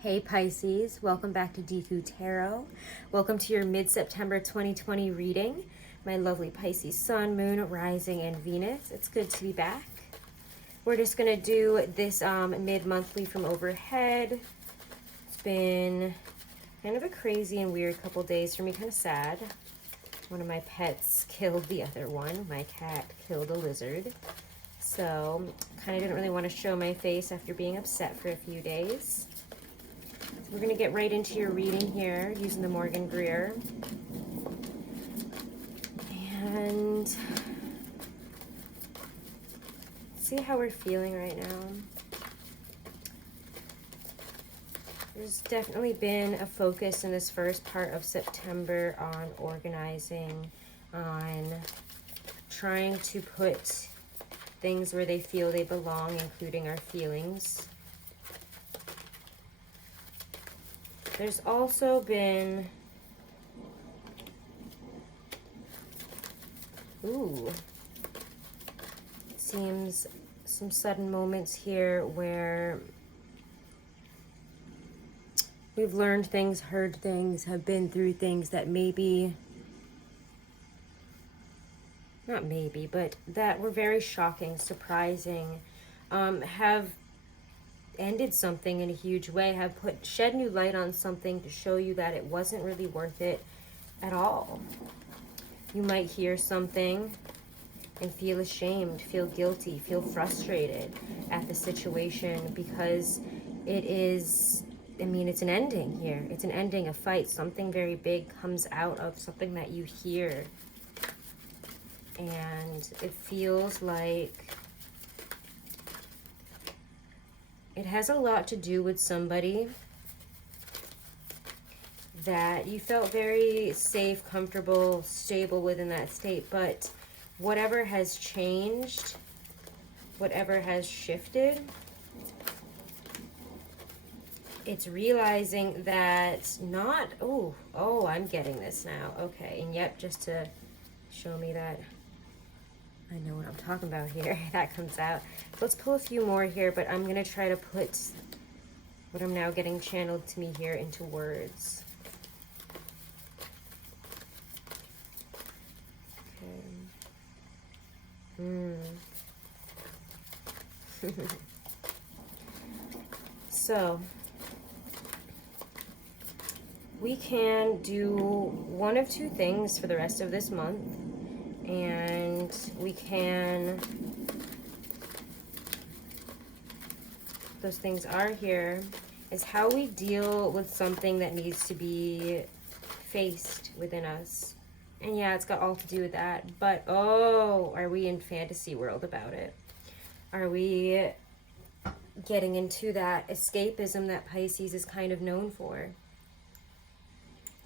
Hey Pisces, welcome back to Deku Tarot. Welcome to your mid-September 2020 reading. My lovely Pisces Sun, Moon, Rising, and Venus. It's good to be back. We're just going to do this mid-monthly from overhead. It's been kind of a crazy and weird couple days for me, kind of sad. One of my pets killed the other one. My cat killed a lizard. So, kind of didn't really want to show my face after being upset for a few days. We're going to get right into your reading here using the Morgan Greer. And see how we're feeling right now. There's definitely been a focus in this first part of September on organizing, on trying to put things where they feel they belong, including our feelings. There's also been, it seems some sudden moments here where we've learned things, heard things, have been through things that maybe, not maybe, but that were very shocking, surprising, have ended something in a huge way, have shed new light on something to show you that it wasn't really worth it at all. You might hear something and feel ashamed, feel guilty, feel frustrated at the situation because it is, it's an ending here. It's an ending, a fight. Something very big comes out of something that you hear. And it feels like it has a lot to do with somebody that you felt very safe, comfortable, stable within that state, but whatever has changed, whatever has shifted, it's realizing that I'm getting this now. Okay, and yep, just to show me that I know what I'm talking about here. That comes out. Let's pull a few more here, but I'm going to try to put what I'm now getting channeled to me here into words. Okay. So, we can do one of two things for the rest of this month. And we can, those things are here, is how we deal with something that needs to be faced within us. And yeah, it's got all to do with that. But, are we in fantasy world about it? Are we getting into that escapism that Pisces is kind of known for?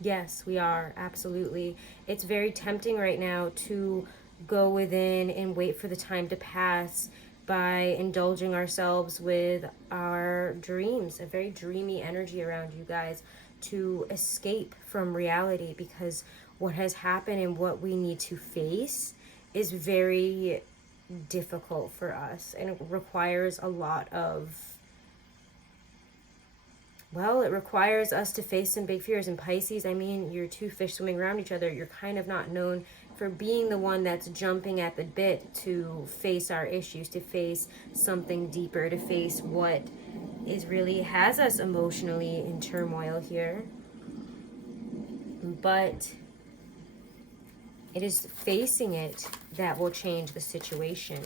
Yes, we are. Absolutely. It's very tempting right now to go within and wait for the time to pass by indulging ourselves with our dreams, a very dreamy energy around you guys, to escape from reality, because what has happened and what we need to face is very difficult for us, and it requires a lot of, it requires us to face some big fears. In Pisces, you're two fish swimming around each other. You're kind of not known for being the one that's jumping at the bit to face our issues, to face something deeper, to face what is really has us emotionally in turmoil here. But it is facing it that will change the situation.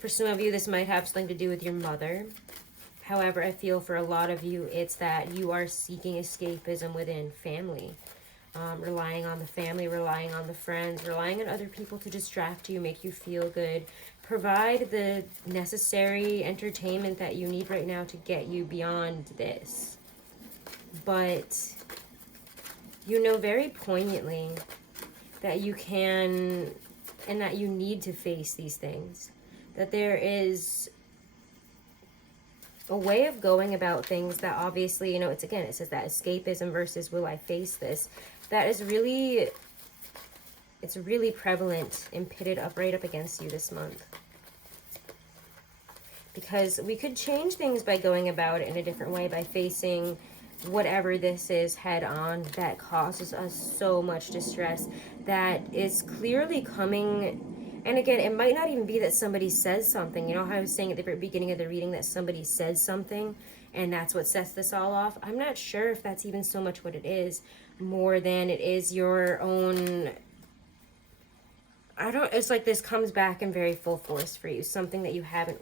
For some of you, this might have something to do with your mother. However, I feel for a lot of you, it's that you are seeking escapism within family. Relying on the family, relying on the friends, relying on other people to distract you, make you feel good, provide the necessary entertainment that you need right now to get you beyond this. But you know very poignantly that you can and that you need to face these things. That there is a way of going about things that obviously, it says that escapism versus will I face this, that is really, it's really prevalent and pitted up right up against you this month. because we could change things by going about it in a different way, by facing whatever this is head on that causes us so much distress, that is clearly coming. And again, it might not even be that somebody says something. You know how I was saying at the very beginning of the reading that somebody says something and that's what sets this all off? I'm not sure if that's even so much what it is, more than it is your own, it's like this comes back in very full force for you. Something that you haven't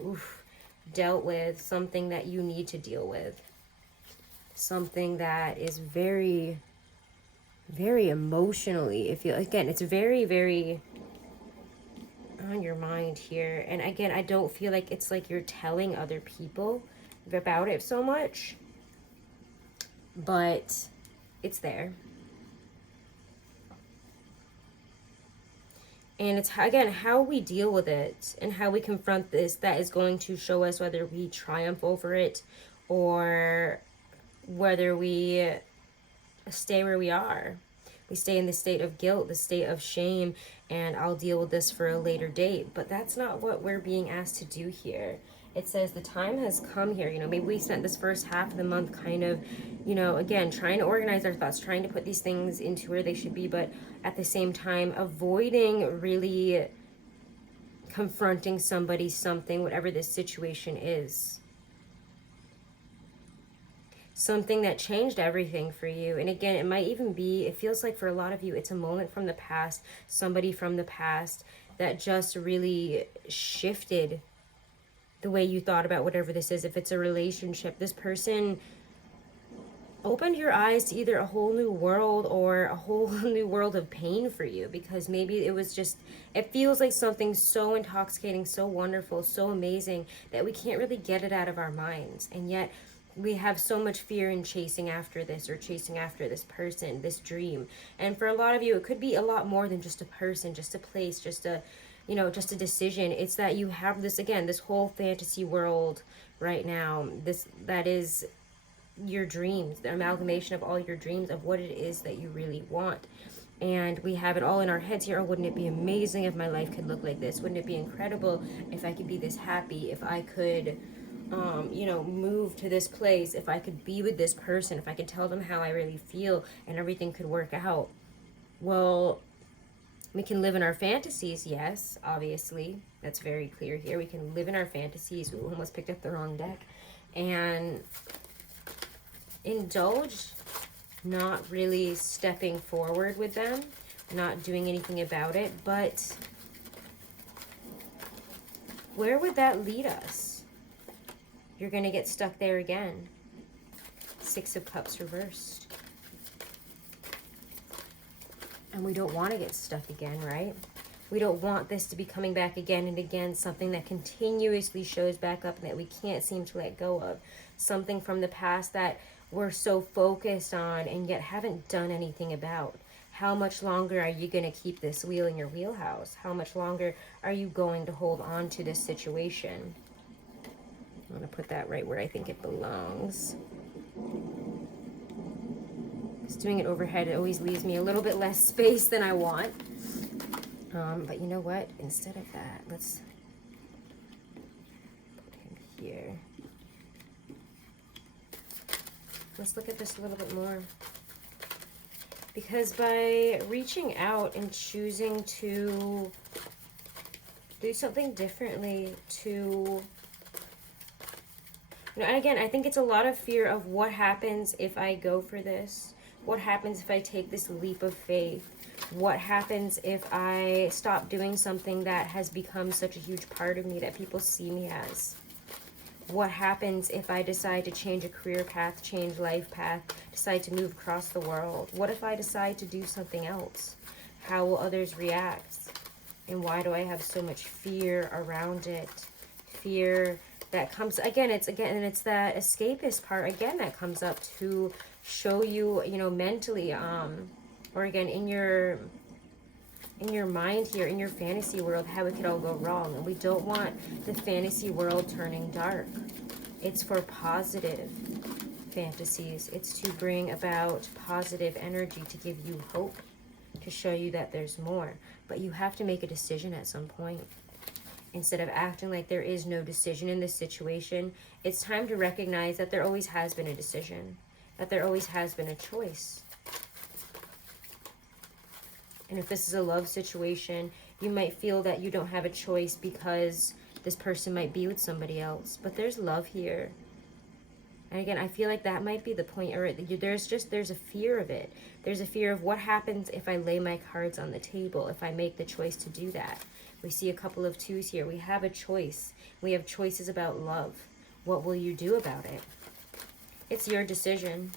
dealt with, something that you need to deal with. Something that is very, very emotionally, it's very, very on your mind here. And again, I don't feel like it's like you're telling other people about it so much, but it's there. And it's, again, how we deal with it and how we confront this that is going to show us whether we triumph over it or whether we stay where we are. We stay in the state of guilt, the state of shame, and I'll deal with this for a later date. But that's not what we're being asked to do here. It says the time has come here. You know, maybe we spent this first half of the month kind of, you know, again, trying to organize our thoughts, trying to put these things into where they should be, but at the same time, avoiding really confronting somebody, something, whatever this situation is. Something that changed everything for you. And again, it might even be, it feels like for a lot of you, it's a moment from the past, somebody from the past that just really shifted the way you thought about whatever this is. If it's a relationship, this person opened your eyes to either a whole new world or a whole new world of pain for you, because maybe it was just, it feels like something so intoxicating, so wonderful, so amazing that we can't really get it out of our minds. And yet we have so much fear in chasing after this or chasing after this person, this dream. And for a lot of you, it could be a lot more than just a person, just a place, just a, you know, just a decision. It's that you have this, again, this whole fantasy world right now, that is your dreams, the amalgamation of all your dreams of what it is that you really want. And we have it all in our heads here. Oh, wouldn't it be amazing if my life could look like this? Wouldn't it be incredible if I could be this happy, if I could you know, move to this place, if I could be with this person, if I could tell them how I really feel and everything could work out. Well, we can live in our fantasies, yes, obviously. That's very clear here. We can live in our fantasies. Ooh, almost picked up the wrong deck. And indulge, not really stepping forward with them, not doing anything about it. But where would that lead us? You're going to get stuck there again. Six of Cups reversed. And we don't want to get stuck again, right? We don't want this to be coming back again and again, something that continuously shows back up and that we can't seem to let go of. Something from the past that we're so focused on and yet haven't done anything about. How much longer are you going to keep this wheel in your wheelhouse? How much longer are you going to hold on to this situation? I'm going to put that right where I think it belongs. Just doing it overhead, it always leaves me a little bit less space than I want. But you know what? Instead of that, let's put him here. Let's look at this a little bit more. Because by reaching out and choosing to do something differently, to... You know, and again, I think it's a lot of fear of what happens if I go for this? What happens if I take this leap of faith? What happens if I stop doing something that has become such a huge part of me that people see me as? What happens if I decide to change a career path, change life path, decide to move across the world? What if I decide to do something else? How will others react? And why do I have so much fear around it? Fear that comes, again, it's that escapist part, again, that comes up to show you, you know, mentally, or again, in your mind here, in your fantasy world, how it could all go wrong. And we don't want the fantasy world turning dark. It's for positive fantasies. It's to bring about positive energy, to give you hope, to show you that there's more. But you have to make a decision at some point. Instead of acting like there is no decision in this situation, it's time to recognize that there always has been a decision, that there always has been a choice. And if this is a love situation, you might feel that you don't have a choice because this person might be with somebody else. But there's love here. And again, I feel like that might be the point, or there's a fear of it. There's a fear of what happens if I lay my cards on the table, if I make the choice to do that. We see a couple of twos here. We have a choice. We have choices about love. What will you do about it? It's your decision.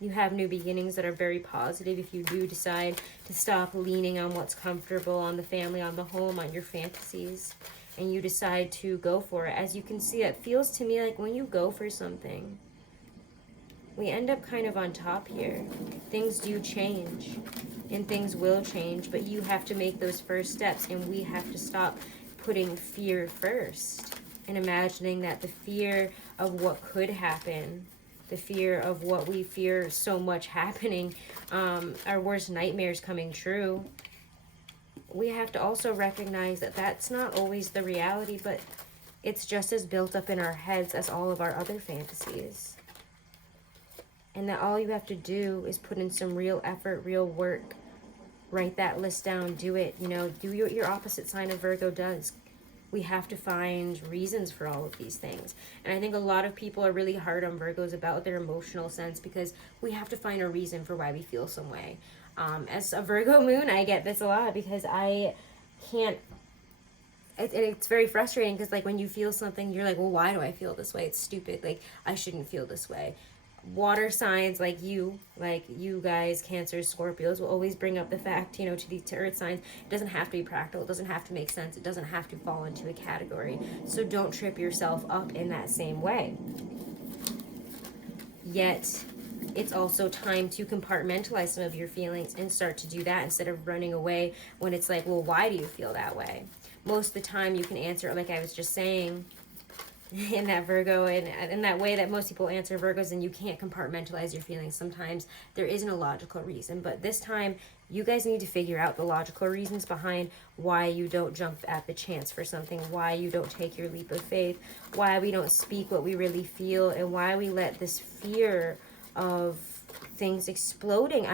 You have new beginnings that are very positive if you do decide to stop leaning on what's comfortable, on the family, on the home, on your fantasies, and you decide to go for it. As you can see, it feels to me like when you go for something, we end up kind of on top here. Things do change, and things will change, but you have to make those first steps, and we have to stop putting fear first and imagining that the fear of what could happen, the fear of what we fear so much happening, our worst nightmares coming true. We have to also recognize that that's not always the reality, but it's just as built up in our heads as all of our other fantasies. And that all you have to do is put in some real effort, real work. Write that list down, do it. You know, do what your opposite sign of Virgo does. We have to find reasons for all of these things. And I think a lot of people are really hard on Virgos about their emotional sense because we have to find a reason for why we feel some way. As a Virgo moon, I get this a lot because I can't, it's very frustrating because like when you feel something, you're like, well, why do I feel this way? It's stupid. Like, I shouldn't feel this way. Water signs like you guys, Cancers, Scorpios, will always bring up the fact, you know, to earth signs, it doesn't have to be practical, it doesn't have to make sense, it doesn't have to fall into a category. So don't trip yourself up in that same way. Yet, it's also time to compartmentalize some of your feelings and start to do that instead of running away when it's like, well, why do you feel that way? Most of the time you can answer it like I was just saying, in that Virgo, and in that way that most people answer Virgos, and you can't compartmentalize your feelings. Sometimes there isn't a logical reason, but this time you guys need to figure out the logical reasons behind why you don't jump at the chance for something, why you don't take your leap of faith, why we don't speak what we really feel, and why we let this fear of things exploding.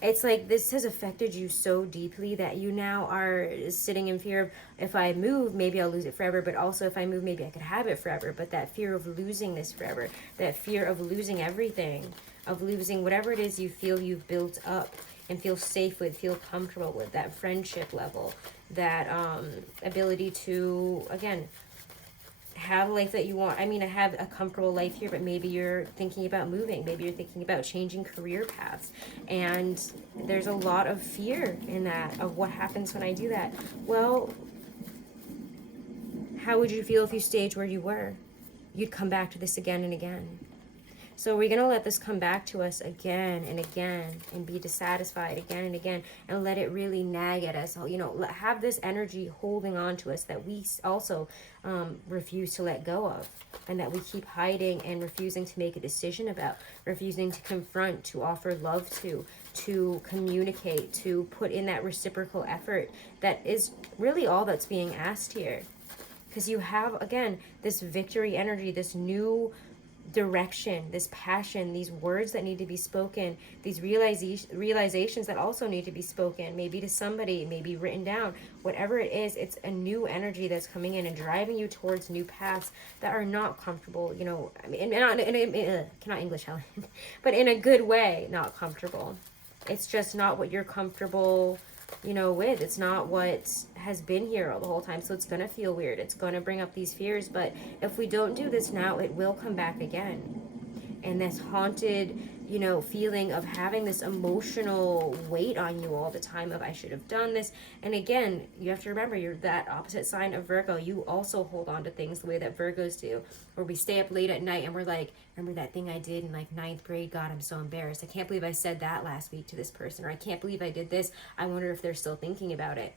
It's like this has affected you so deeply that you now are sitting in fear of, if I move, maybe I'll lose it forever, but also if I move, maybe I could have it forever. But that fear of losing this forever, that fear of losing everything, of losing whatever it is you feel you've built up and feel safe with, feel comfortable with, that friendship level, that ability to, again, have a life that you want. I mean, I have a comfortable life here, but maybe you're thinking about moving. Maybe you're thinking about changing career paths. And there's a lot of fear in that, of what happens when I do that. Well, how would you feel if you stayed where you were? You'd come back to this again and again. So we're going to let this come back to us again and again and be dissatisfied again and again and let it really nag at us. You know, have this energy holding on to us that we also refuse to let go of, and that we keep hiding and refusing to make a decision about, refusing to confront, to offer love to communicate, to put in that reciprocal effort. That is really all that's being asked here. Because you have, again, this victory energy, this new direction, this passion, these words that need to be spoken, these realizations that also need to be spoken, maybe to somebody, maybe written down, whatever it is. It's a new energy that's coming in and driving you towards new paths that are not comfortable, you know, I mean, cannot English, Helen, but in a good way, not comfortable. It's just not what you're comfortable, you know, with. It's not what has been here all the whole time, so it's gonna feel weird. It's gonna bring up these fears, but if we don't do this now, it will come back again. And this haunted, you know, feeling of having this emotional weight on you all the time of, I should have done this. And again, you have to remember, you're that opposite sign of Virgo. You also hold on to things the way that Virgos do, where we stay up late at night and we're like, remember that thing I did in like 9th grade? God, I'm so embarrassed. I can't believe I said that last week to this person, or I can't believe I did this. I wonder if they're still thinking about it.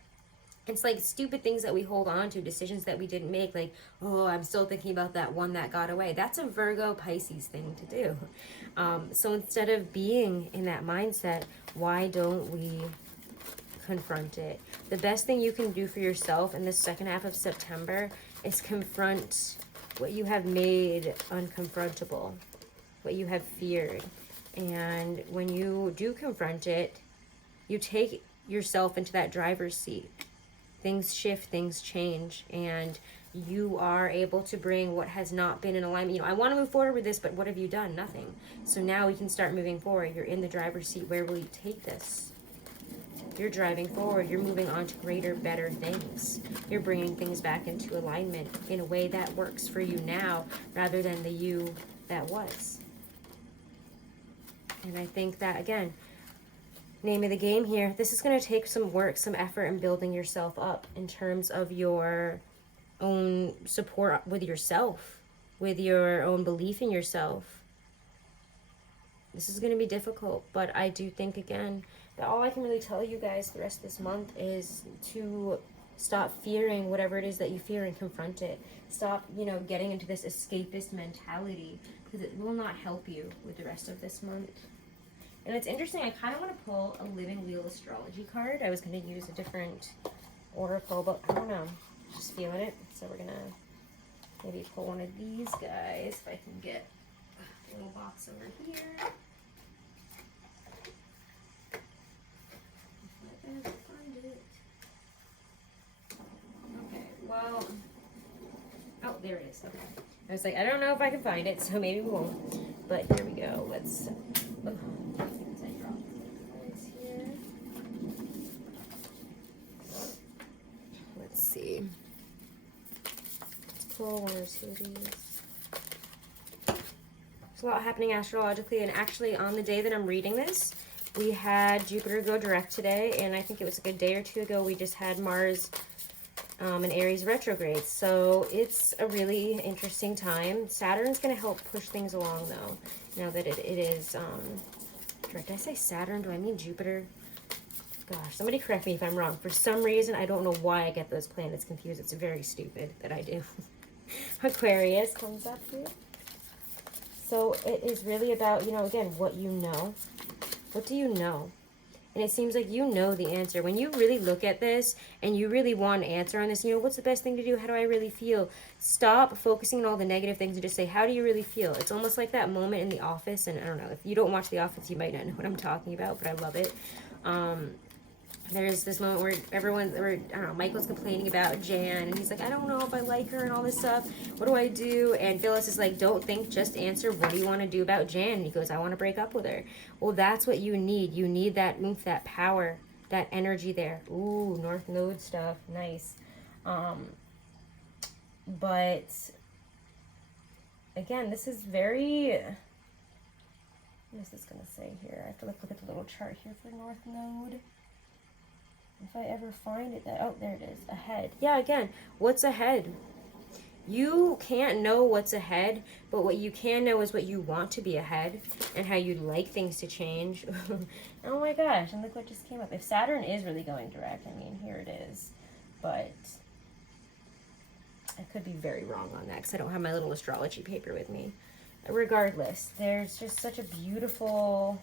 It's like stupid things that we hold on to, decisions that we didn't make, like, oh, I'm still thinking about that one that got away. That's a Virgo Pisces thing to do. So instead of being in that mindset, why don't we confront it. The best thing you can do for yourself in the second half of September is confront what you have made unconfrontable, what you have feared. And when you do confront it, you take yourself into that driver's seat. Things shift, things change, and you are able to bring what has not been in alignment. You know, I want to move forward with this, but what have you done? Nothing. So now we can start moving forward. You're in the driver's seat. Where will you take this? You're driving forward. You're moving on to greater, better things. You're bringing things back into alignment in a way that works for you now rather than the you that was. And I think that, again, name of the game here, this is going to take some work, some effort in building yourself up in terms of your own support with yourself, with your own belief in yourself. This is going to be difficult, but I do think, again, that all I can really tell you guys the rest of this month is to stop fearing whatever it is that you fear and confront it. Stop, you know, getting into this escapist mentality, because it will not help you with the rest of this month. And it's interesting, I kind of want to pull a Living Wheel astrology card. I was going to use a different oracle, but I don't know. Just feeling it. So we're going to maybe pull one of these guys, if I can get a little box over here. If I ever find it. Okay, well, oh, there it is. Okay. I was like, I don't know if I can find it, so maybe we won't. But here we go. Let's... Oh. Let's see. Let's pull one or two of these. There's a lot happening astrologically, and actually on the day that I'm reading this, we had Jupiter go direct today, and I think it was like a day or two ago we just had Mars in Aries retrograde. So it's a really interesting time. Saturn's going to help push things along, though, now that it is direct. Did I say Saturn? Do I mean Jupiter? Gosh, somebody correct me if I'm wrong. For some reason, I don't know why I get those planets confused. It's very stupid that I do. Aquarius comes up here. So it is really about, you know, again, what you know. What do you know? And it seems like you know the answer. When you really look at this and you really want an answer on this, you know, what's the best thing to do? How do I really feel? Stop focusing on all the negative things and just say, how do you really feel? It's almost like that moment in The Office. And I don't know, if you don't watch The Office, you might not know what I'm talking about, but I love it. There's this moment where I don't know, Michael's complaining about Jan, and he's like, I don't know if I like her and all this stuff. What do I do? And Phyllis is like, don't think, just answer. What do you want to do about Jan? And he goes, I want to break up with her. Well, that's what you need. You need that oomph, that power, that energy there. Ooh, North Node stuff. Nice. But, again, this is very... What is this going to say here? I have to look at the little chart here for North Node. If I ever find it, oh, there it is, ahead. Yeah, again, what's ahead? You can't know what's ahead, but what you can know is what you want to be ahead and how you'd like things to change. Oh my gosh, and look what just came up. If Saturn is really going direct, I mean, here it is. But I could be very wrong on that because I don't have my little astrology paper with me. Regardless, there's just such a beautiful,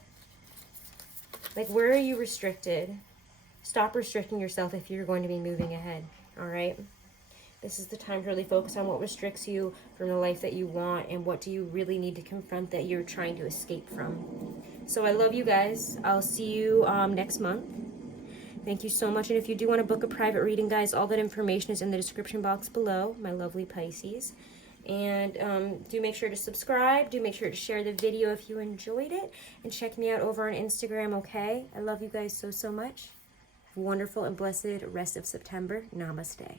like, where are you restricted? Stop restricting yourself if you're going to be moving ahead, all right? This is the time to really focus on what restricts you from the life that you want and what do you really need to confront that you're trying to escape from. So I love you guys. I'll see you next month. Thank you so much. And if you do want to book a private reading, guys, all that information is in the description box below, my lovely Pisces. And do make sure to subscribe. Do make sure to share the video if you enjoyed it. And check me out over on Instagram, okay? I love you guys so, so much. Wonderful and blessed rest of September. Namaste.